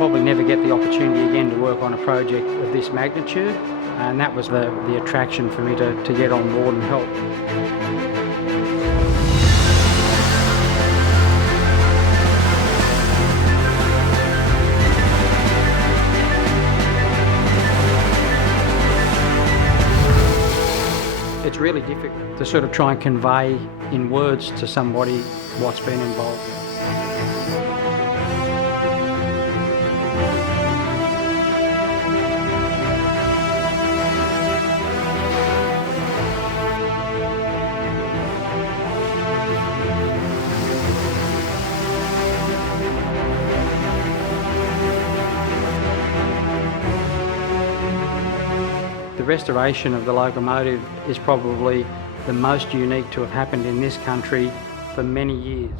probably never get the opportunity again to work on a project of this magnitude, and that was the attraction for me to get on board and help. It's really difficult to sort of try and convey in words to somebody what's been involved. The restoration of the locomotive is probably the most unique to have happened in this country for many years.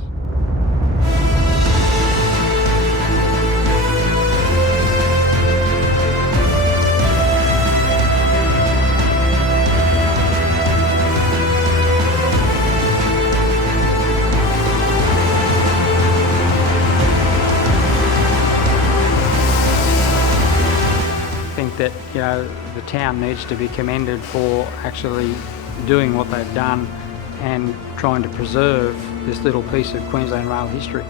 I think that, you know, the town needs to be commended for actually doing what they've done and trying to preserve this little piece of Queensland rail history.